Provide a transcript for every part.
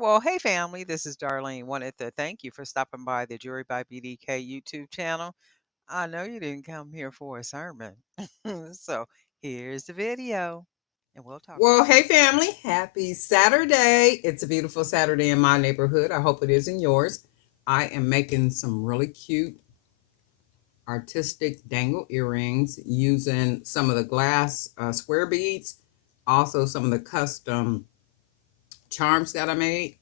Well, hey family, this is Darlene. Wanted to thank you for stopping by the Jury by BDK YouTube channel. I know you didn't come here for a sermon. So here's the video, and we'll talk. Well, hey family, happy Saturday. It's a beautiful Saturday in my neighborhood. I hope it is in yours. I am making some really cute artistic dangle earrings using some of the glass square beads, also some of the custom charms that I made.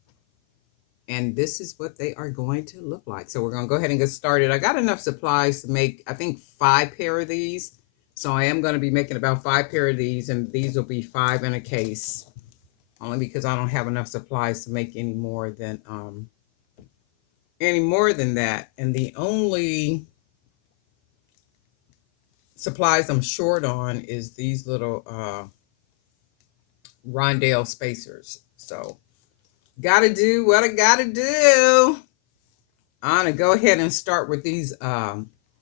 And this is what they are going to look like. So we're going to go ahead and get started. I got enough supplies to make, I think, 5 pair of these. So I am going to be making about 5 pair of these, and these will be 5 in a case. Only because I don't have enough supplies to make any more than that. And the only supplies I'm short on is these little rondelle spacers. So gotta do what I gotta do. I'm gonna go ahead and start with these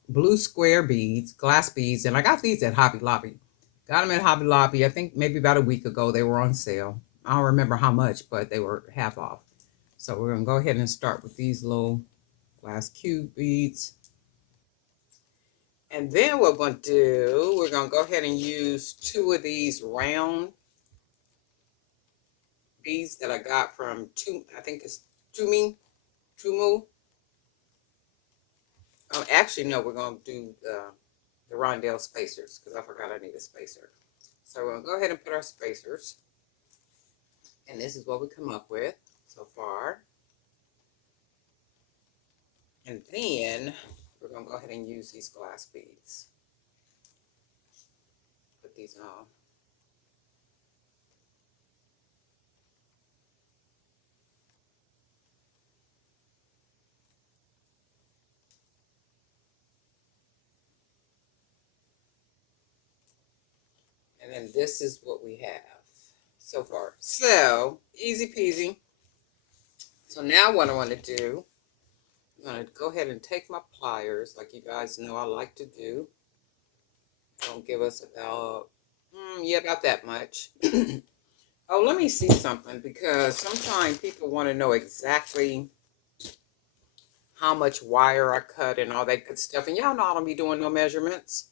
blue square beads, glass beads, and I got these at Hobby Lobby. Got them at Hobby Lobby. I think maybe about a week ago they were on sale. I don't remember how much, but they were half off. So we're gonna go ahead and start with these little glass cube beads. And then what we're going to do, we're going to go ahead and use 2 of these round beads that I got from I think it's Tumu. Actually, no, we're going to do the rondelle spacers because I forgot I need a spacer. So we're going to go ahead and put our spacers. And this is what we come up with so far. And then we're going to go ahead and use these glass beads. Put these on. And then this is what we have so far. So, easy peasy. So now what I want to do, I'm going to go ahead and take my pliers, like you guys know I like to do. Don't give us about, about that much. Oh, let me see something, because sometimes people want to know exactly how much wire I cut and all that good stuff. And y'all know I don't be doing no measurements.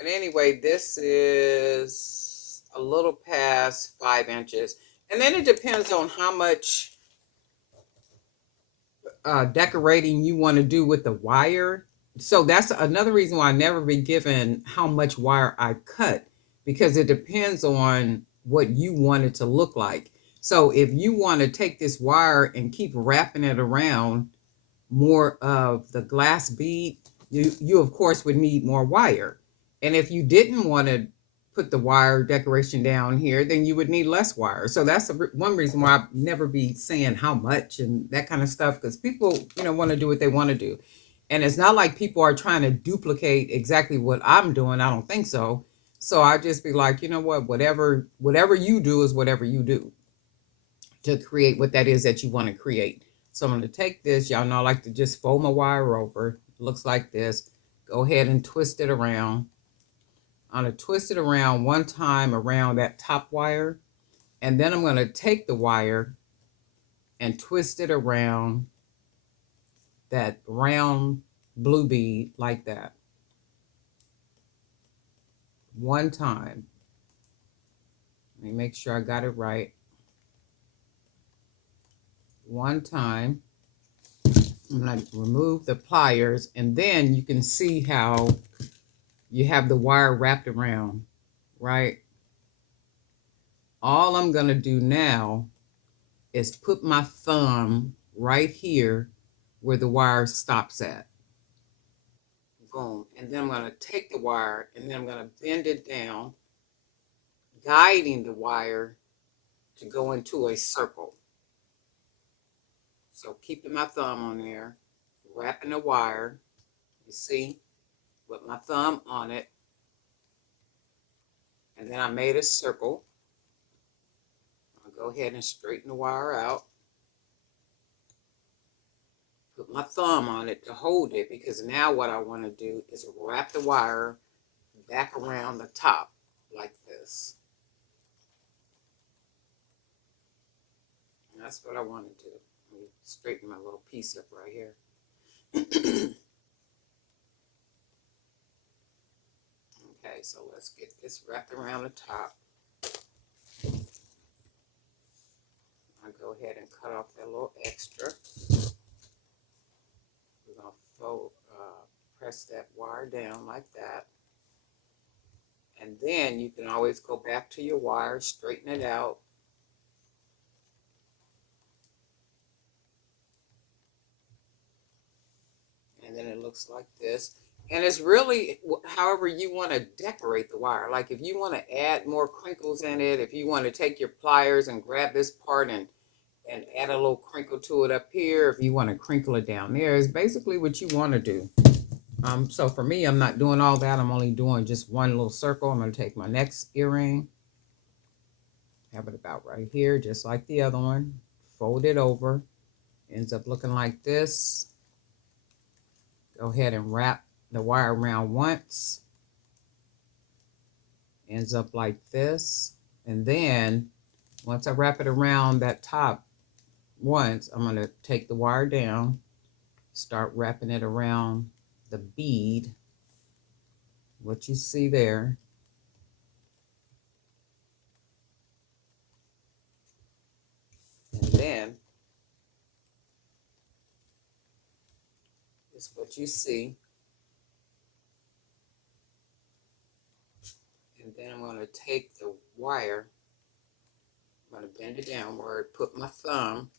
But anyway, this is a little past 5 inches. And then it depends on how much decorating you want to do with the wire. So that's another reason why I never be given how much wire I cut, because it depends on what you want it to look like. So if you want to take this wire and keep wrapping it around more of the glass bead, you of course would need more wire. And if you didn't want to put the wire decoration down here, then you would need less wire. So that's one reason why I never be saying how much and that kind of stuff, because people, want to do what they want to do. And it's not like people are trying to duplicate exactly what I'm doing. I don't think so. So I just be like, you know what, whatever you do is whatever you do to create what that is that you want to create. So I'm going to take this. Y'all know I like to just fold my wire over. It looks like this. Go ahead and twist it around. I'm going to twist it around one time around that top wire. And then I'm going to take the wire and twist it around that round blue bead like that. One time. Let me make sure I got it right. One time. I'm going to remove the pliers, and then you can see how you have the wire wrapped around, right? All I'm going to do now is put my thumb right here where the wire stops at. Boom. And then I'm going to take the wire, and then I'm going to bend it down, guiding the wire to go into a circle. So keeping my thumb on there, wrapping the wire, you see, with my thumb on it. And then I made a circle. I'll go ahead and straighten the wire out. Put my thumb on it to hold it, because now what I want to do is wrap the wire back around the top like this. that's what I want to do. Let me straighten my little piece up right here. Okay, so let's get this wrapped around the top. I'll go ahead and cut off that little extra. We're going to press that wire down like that. And then you can always go back to your wire, straighten it out. And then it looks like this. And it's really however you want to decorate the wire. Like if you want to add more crinkles in it, if you want to take your pliers and grab this part and add a little crinkle to it up here, if you want to crinkle it down there, is basically what you want to do. So for me, I'm not doing all that. I'm only doing just one little circle. I'm going to take my next earring, have it about right here, just like the other one, fold it over, ends up looking like this. Go ahead and wrap the wire around once, ends up like this. And then once I wrap it around that top once, I'm going to take the wire down, start wrapping it around the bead, what you see there. And then this is what you see. And then I'm going to take the wire, I'm going to bend it downward, put my thumb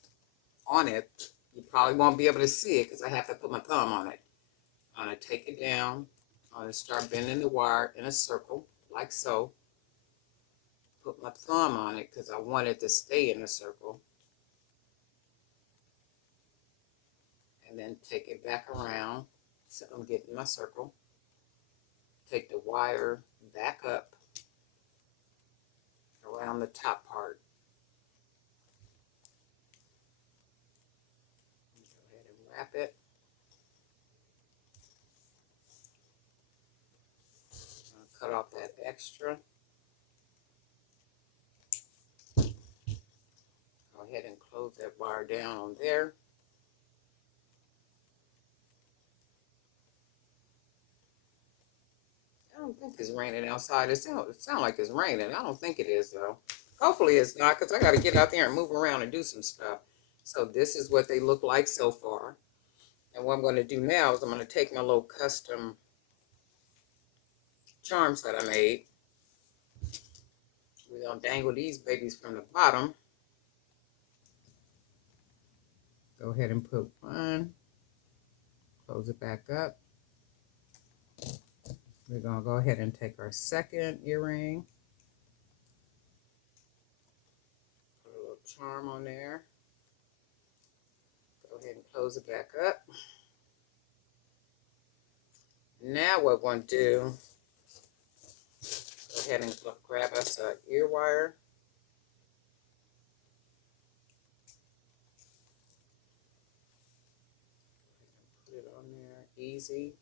on it. You probably won't be able to see it because I have to put my thumb on it. I'm going to take it down. I'm going to start bending the wire in a circle, like so. Put my thumb on it because I want it to stay in a circle. And then take it back around. So I'm getting my circle. Take the wire back up around the top part. Go ahead and wrap it. Cut off that extra. Go ahead and close that wire down on there. I don't think it's raining outside. It sounds like it's raining. I don't think it is though. Hopefully it's not because I got to get out there and move around and do some stuff. So this is what they look like so far. And what I'm going to do now is I'm going to take my little custom charms that I made. We're going to dangle these babies from the bottom. Go ahead and put one. Close it back up. We're going to go ahead and take our second earring. Put a little charm on there. Go ahead and close it back up. Now what we're going to do, go ahead and grab us an ear wire. Put it on there, easy.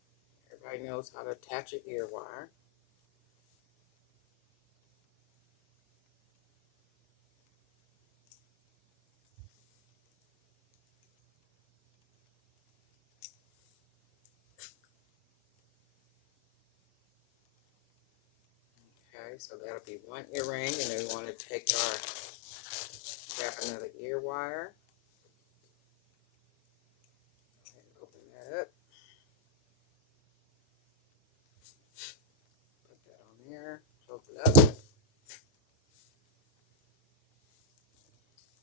Everybody knows how to attach an ear wire. Okay, so that'll be one earring, and then we want to take grab another ear wire. And open that up. Put that on there, close it up.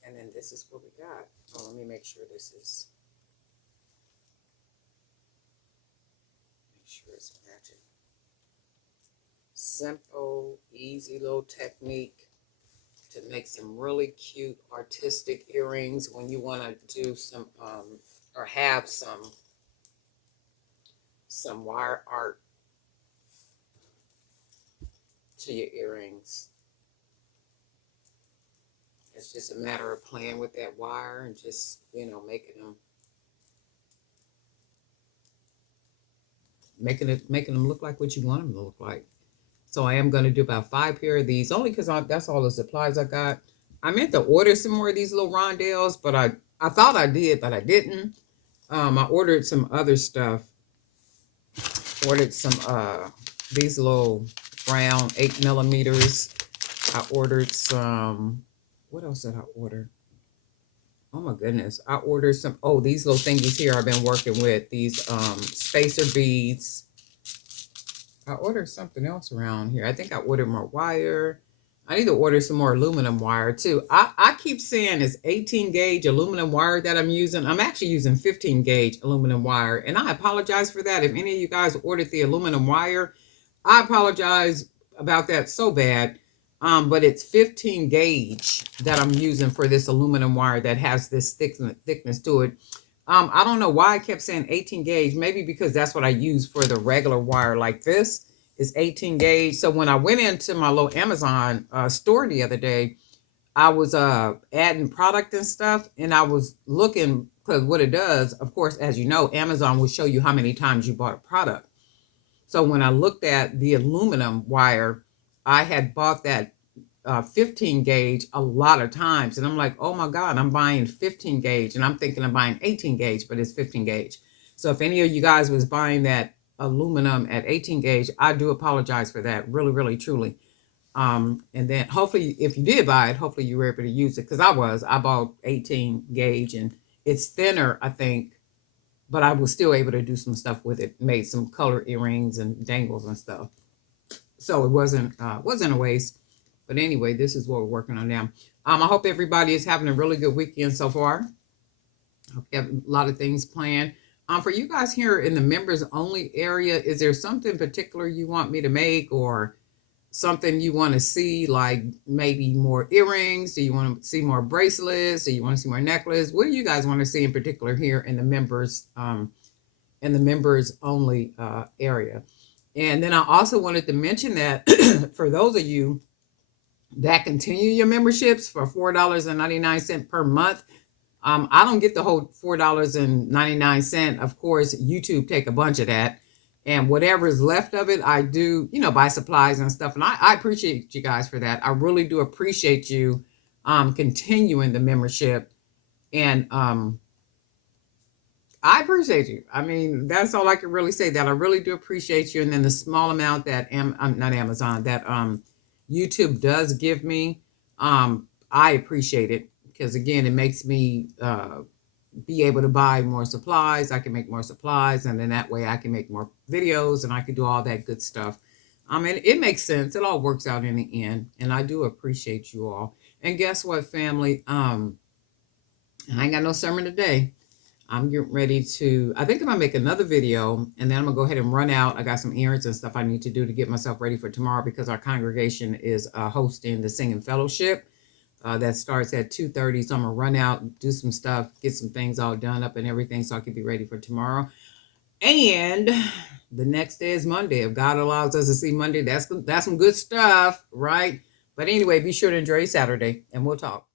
And then this is what we got. Oh, let me make sure this is, make sure it's matching. Simple, easy little technique to make some really cute artistic earrings when you want to do some or have some wire art to your earrings. It's just a matter of playing with that wire and just, you know, making them look like what you want them to look like. So I am going to do about 5 pair of these, only because that's all the supplies I got. I meant to order some more of these little rondelles, but I thought I did, but I didn't. I ordered some other stuff. Ordered some these little brown 8 millimeters. I ordered some. What else did I order? Oh my goodness! I ordered some. Oh, these little thingies here I've been working with. These spacer beads. I ordered something else around here. I think I ordered more wire. I need to order some more aluminum wire too. I keep saying it's 18 gauge aluminum wire that I'm using. I'm actually using 15 gauge aluminum wire. And I apologize for that. If any of you guys ordered the aluminum wire, I apologize about that so bad. But it's 15 gauge that I'm using for this aluminum wire that has this thickness to it. I don't know why I kept saying 18 gauge. Maybe because that's what I use for the regular wire like this is 18 gauge. So when I went into my little Amazon store the other day, I was adding product and stuff, and I was looking because what it does, of course, as you know, Amazon will show you how many times you bought a product. So when I looked at the aluminum wire, I had bought that 15 gauge a lot of times. And I'm like, oh my God, I'm buying 15 gauge. And I'm thinking I'm buying 18 gauge, but it's 15 gauge. So if any of you guys was buying that aluminum at 18 gauge, I do apologize for that. Really, really, truly. And then hopefully, if you did buy it, hopefully you were able to use it. Because I bought 18 gauge and it's thinner, I think, but I was still able to do some stuff with it. Made some color earrings and dangles and stuff. So it wasn't a waste. But anyway, this is what we're working on now. I hope everybody is having a really good weekend so far. I hope you have a lot of things planned. For you guys here in the members only area, is there something particular you want me to make or something you want to see, like maybe more earrings? Do you want to see more bracelets? Do you want to see more necklace? What do you guys want to see in particular here in the members only area? And then I also wanted to mention that for those of you that continue your memberships for $4.99 per month. I don't get the whole $4.99. Of course, YouTube take a bunch of that. And whatever is left of it, I do, buy supplies and stuff. And I appreciate you guys for that. I really do appreciate you continuing the membership. And I appreciate you. I mean, that's all I can really say. That I really do appreciate you. And then the small amount that not Amazon, that YouTube does give me, I appreciate it because again, it makes me be able to buy more supplies. I can make more supplies, and then that way I can make more videos and I can do all that good stuff. I mean, it makes sense. It all works out in the end, and I do appreciate you all. And guess what, family? I ain't got no sermon today. I'm getting ready to, I think I'm gonna make another video and then I'm gonna go ahead and run out. I got some errands and stuff I need to do to get myself ready for tomorrow because our congregation is hosting the singing fellowship that starts at 2:30. So I'm gonna run out, do some stuff, get some things all done up and everything so I can be ready for tomorrow. And the next day is Monday. If God allows us to see Monday, that's some good stuff, right? But anyway, be sure to enjoy Saturday and we'll talk.